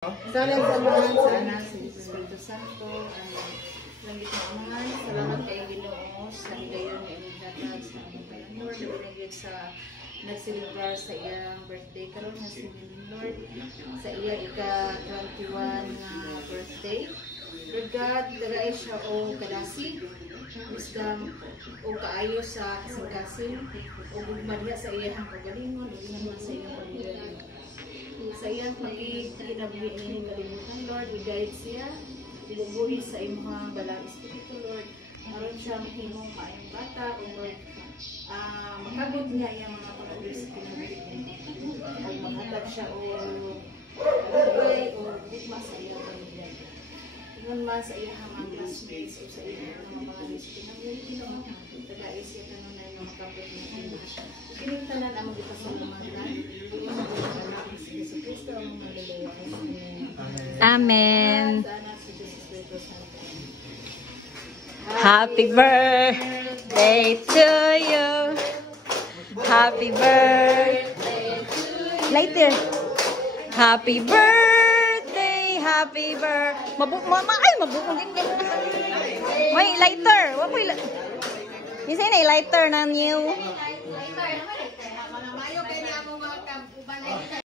Salam sa mga sa anak sa Espiritu Santo. Langit na amangan, salamat kay Ginoo sa higayon ni Eligdatag sa among Lord. Nagigit sa nagsilibrar sa iyang birthday karon nga si Lord sa iya ika-21 nga birthday. Lord God, dagay siya o kadasi, wisdom o kaayo sa kasing-kasing o gugmadya sa iyang kagalingon, o naman sa iyang pagbigaling. Sa iyang pag-kinabuhi nining kalimutan, Lord, i-guide siya, ibubuhi sa imong balang Espiritu, Lord. Aron siya mahimong maayong bata, o Lord, makabot niya iyang mga pag-uwi sa kinabuhi. O maghatag siya o kalagay o bukma sa iyang pamilya. Ingon man sa iyang mga classmates o sa iyang mga kinabuhi, tagais siya tanong na yung makabot niya. Kining tanan ang magpasalamatan. Amen. Happy birthday to you. Happy birthday to you. Later. Happy birthday. Happy birthday. Mabukong din. May lighter. Isa na lighter na new.